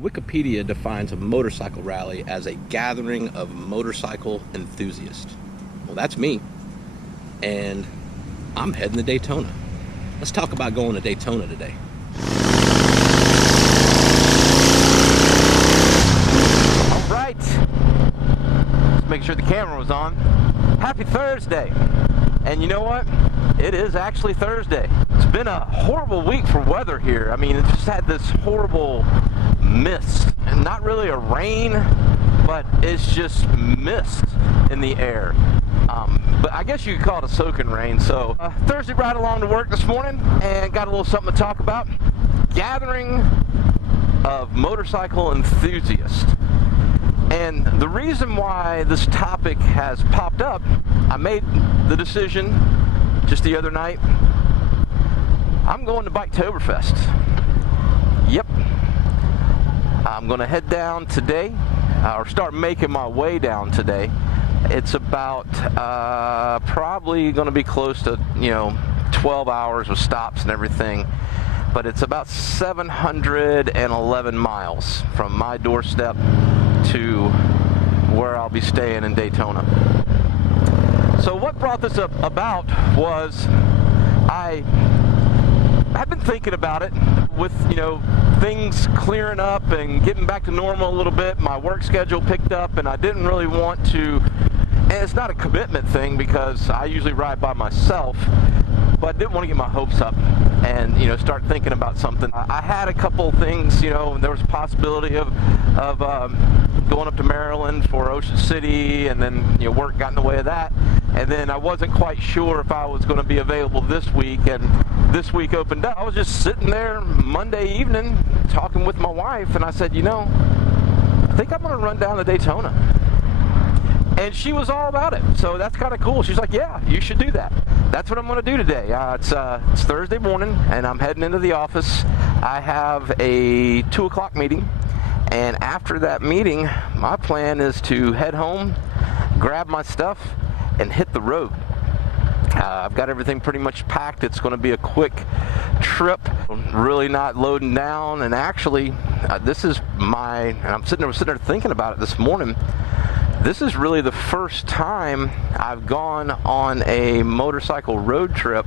Wikipedia defines a motorcycle rally as a gathering of motorcycle enthusiasts. Well, that's me, and I'm heading to Daytona. Let's talk about going to Daytona today. All right, let's make sure the camera was on. Happy Thursday. And you know what? It is actually Thursday. It's been a horrible week for weather here. I mean, it just had this horrible mist, and not really a rain, but it's just mist in the air. But I guess you could call it a soaking rain. So Thursday ride along to work this morning and got a little something to talk about. Gathering of motorcycle enthusiasts. And the reason why this topic has popped up, I made the decision just the other night. I'm going to Biketoberfest. Yep. I'm going to head down today, or start making my way down today. It's about probably going to be close to 12 hours with stops and everything. But it's about 711 miles from my doorstep to where I'll be staying in Daytona. So what brought this up about was I've been thinking about it with, things clearing up and getting back to normal a little bit. My work schedule picked up, and I didn't really want to, and it's not a commitment thing because I usually ride by myself, but I didn't want to get my hopes up and, start thinking about something. I had a couple things, there was a possibility of going up to Maryland for Ocean City, and then, work got in the way of that. And then I wasn't quite sure if I was going to be available this week, and this week opened up. I was just sitting there Monday evening talking with my wife, and I said, I think I'm going to run down to Daytona. And she was all about it, so that's kind of cool. She's like, yeah, you should do that. That's what I'm going to do today. It's Thursday morning, and I'm heading into the office. I have a 2 o'clock meeting, and after that meeting, my plan is to head home, grab my stuff, and hit the road. I've got everything pretty much packed. It's going to be a quick trip, really not loading down. And actually, I'm sitting there thinking about it this morning. This is really the first time I've gone on a motorcycle road trip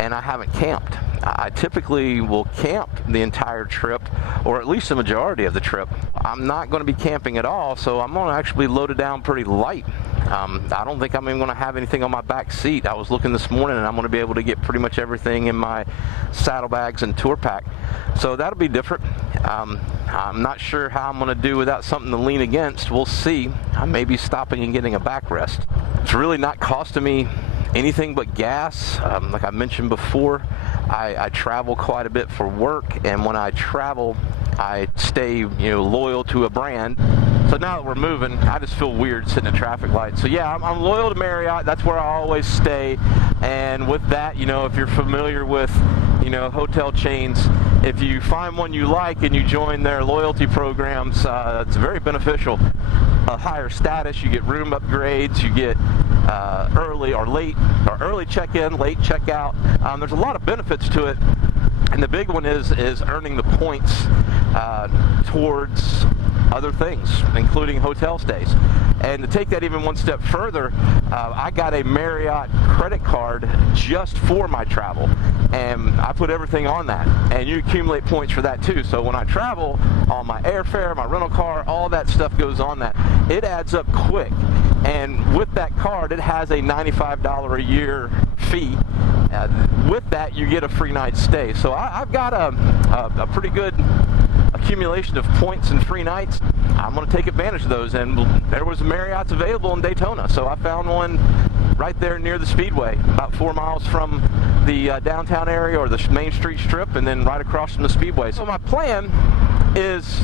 and I haven't camped. I typically will camp the entire trip, or at least the majority of the trip. I'm not going to be camping at all, so I'm going to actually load it down pretty light. I don't think I'm even going to have anything on my back seat. I was looking this morning, and I'm going to be able to get pretty much everything in my saddlebags and tour pack. So that'll be different. I'm not sure how I'm going to do without something to lean against. We'll see. I may be stopping and getting a backrest. It's really not costing me anything but gas. Like I mentioned before, I travel quite a bit for work, and when I travel, I stay loyal to a brand. So now that we're moving, I just feel weird sitting at traffic lights. So yeah, I'm loyal to Marriott. That's where I always stay. And with that, if you're familiar with hotel chains, if you find one you like and you join their loyalty programs, it's very beneficial. A higher status, you get room upgrades, you get early check-in, late check-out. There's a lot of benefits to it, and the big one is earning the points towards other things, including hotel stays. And to take that even one step further, I got a Marriott credit card just for my travel, and I put everything on that, and you accumulate points for that too. So when I travel, all my airfare, my rental car, all that stuff goes on that. It adds up quick, and with that card, it has a $95 a year fee. With that, you get a free night stay. So I've got a pretty good accumulation of points and free nights. I'm going to take advantage of those, and there was Marriott's available in Daytona, so I found one right there near the Speedway, about 4 miles from the downtown area or the Main Street Strip, and then right across from the Speedway. So my plan is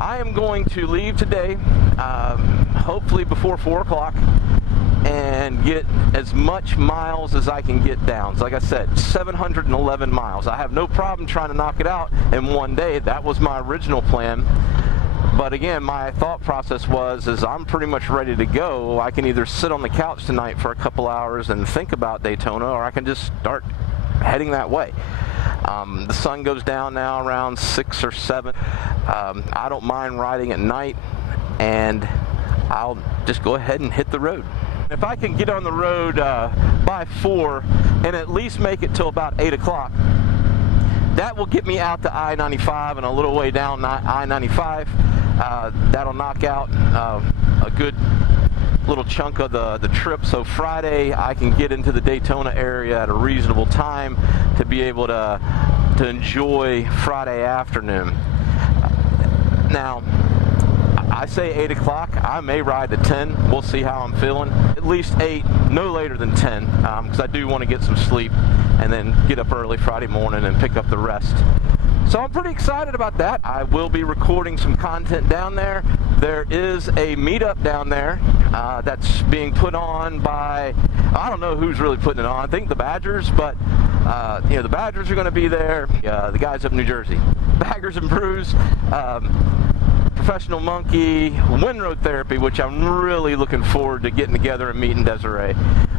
I am going to leave today, hopefully before 4 o'clock, and get as much miles as I can get down. So like I said, 711 miles. I have no problem trying to knock it out in one day. That was my original plan. But again, my thought process is I'm pretty much ready to go. I can either sit on the couch tonight for a couple hours and think about Daytona, or I can just start heading that way. The sun goes down now around 6 or 7. I don't mind riding at night, and I'll just go ahead and hit the road. If I can get on the road by 4 and at least make it till about 8 o'clock, that will get me out to I-95 and a little way down I-95. That'll knock out a good little chunk of the trip. So Friday I can get into the Daytona area at a reasonable time to be able to enjoy Friday afternoon. Now, I say 8 o'clock. I may ride to 10. We'll see how I'm feeling. At least 8, no later than 10, because I do want to get some sleep and then get up early Friday morning and pick up the rest. So I'm pretty excited about that. I will be recording some content down there. There is a meetup down there that's being put on by, I don't know who's really putting it on. I think the Badgers, but the Badgers are going to be there. The guys up in New Jersey, Baggers and Brews, Professional Monkey, Windroad Therapy, which I'm really looking forward to getting together and meeting Desiree.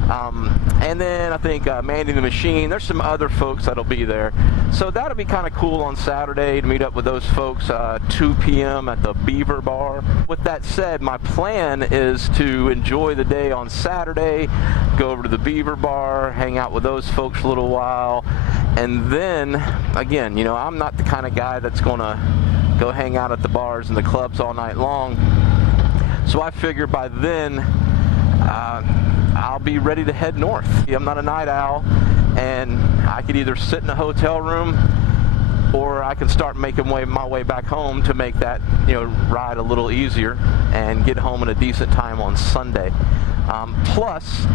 And then I think Mandy the Machine. There's some other folks that'll be there. So that'll be kind of cool on Saturday to meet up with those folks 2 p.m. at the Beaver Bar. With that said, my plan is to enjoy the day on Saturday, go over to the Beaver Bar, hang out with those folks a little while, and then, again, I'm not the kind of guy that's going to go hang out at the bars and the clubs all night long. So I figure by then I'll be ready to head north. I'm not a night owl, and I could either sit in a hotel room or I can start making my way back home to make that ride a little easier and get home at a decent time on Sunday. Plus,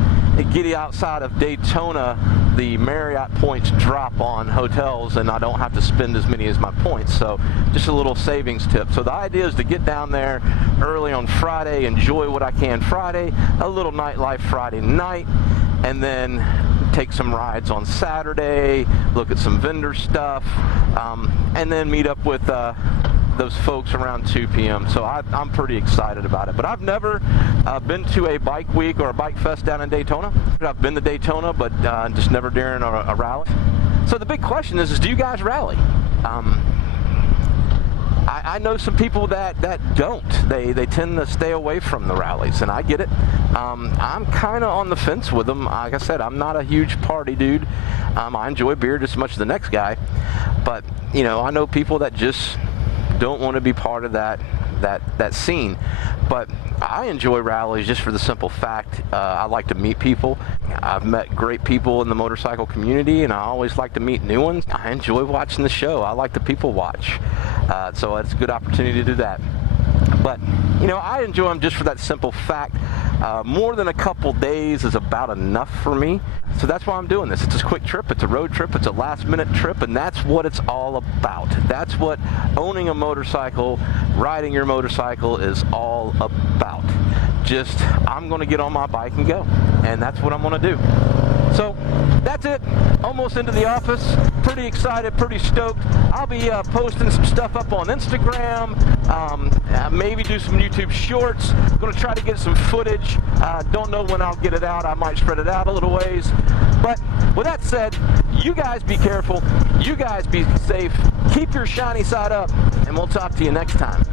getting outside of Daytona, the Marriott points drop on hotels, and I don't have to spend as many as my points. So just a little savings tip. So the idea is to get down there early on Friday, enjoy what I can Friday, a little nightlife Friday night, and then take some rides on Saturday, look at some vendor stuff, and then meet up with those folks around 2 p.m. So I'm pretty excited about it. But I've never been to a bike week or a bike fest down in Daytona. I've been to Daytona, but just never during a rally. So the big question is do you guys rally? I know some people that don't. They tend to stay away from the rallies, and I get it. I'm kind of on the fence with them. Like I said, I'm not a huge party dude. I enjoy beer just as much as the next guy. But, I know people that just don't want to be part of that scene. But I enjoy rallies just for the simple fact I like to meet people. I've met great people in the motorcycle community, and I always like to meet new ones. I enjoy watching the show. I like to people watch. So it's a good opportunity to do that. But, I enjoy them just for that simple fact. More than a couple days is about enough for me. So that's why I'm doing this. It's a quick trip. It's a road trip. It's a last-minute trip, and that's what it's all about. That's what owning a motorcycle, riding your motorcycle is all about. Just, I'm going to get on my bike and go, and that's what I'm going to do. So that's it. Almost into the office. Pretty excited, pretty stoked. I'll be posting some stuff up on Instagram, maybe do some YouTube shorts. I'm going to try to get some footage. Don't know when I'll get it out. I might spread it out a little ways. But with that said, you guys be careful. You guys be safe. Keep your shiny side up, and we'll talk to you next time.